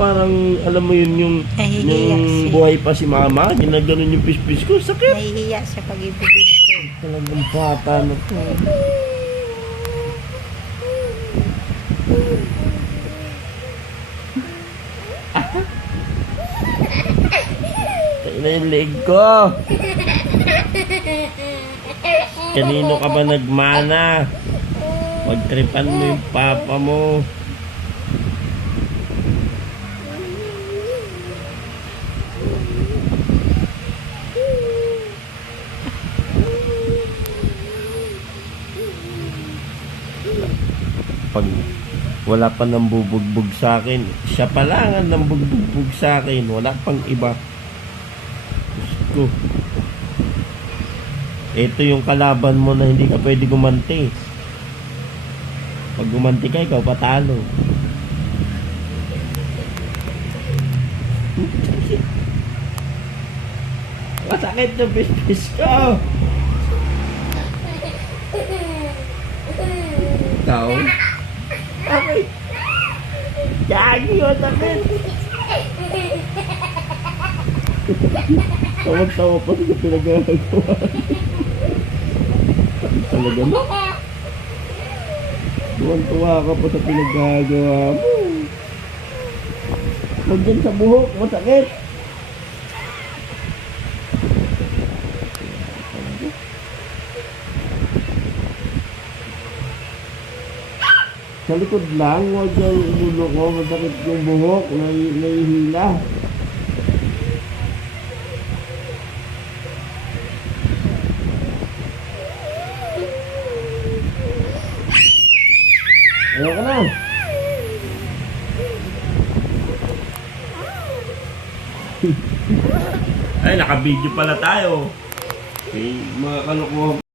parang alam mo yun yung Nahihiya siya. buhay pa si mama, ginaganon yung pispis ko, sakit. Nahihiya sa pag-ibig ko. Talagang bata na to. Tayo na yung leg ko. Kanino ka ba nagmana? Pagtripan mo yung papa mo. Pag wala pa nang bubugbog sa akin, siya pa lang ang nang bubugbog sa akin, wala pang iba. Diyos ko. Ito yung kalaban mo na hindi ka pwede gumanti. Pag gumanti ka, ikaw patalo. Masakit yung pispis ko. Ikaw? Okay. Gagi, masakit. Tawag-tawa pa sa pinagagawa. Talaga mo? Tuwan-tuwa ka pa sa pinagagawa mo. Huwag dyan sa buhok, masakit. Sa likod lang, huwag dyan ulo ko, masakit yung buhok, nahihila. Ayaw ka na. Ay, naka-video pala tayo. Okay, mga kalokohan.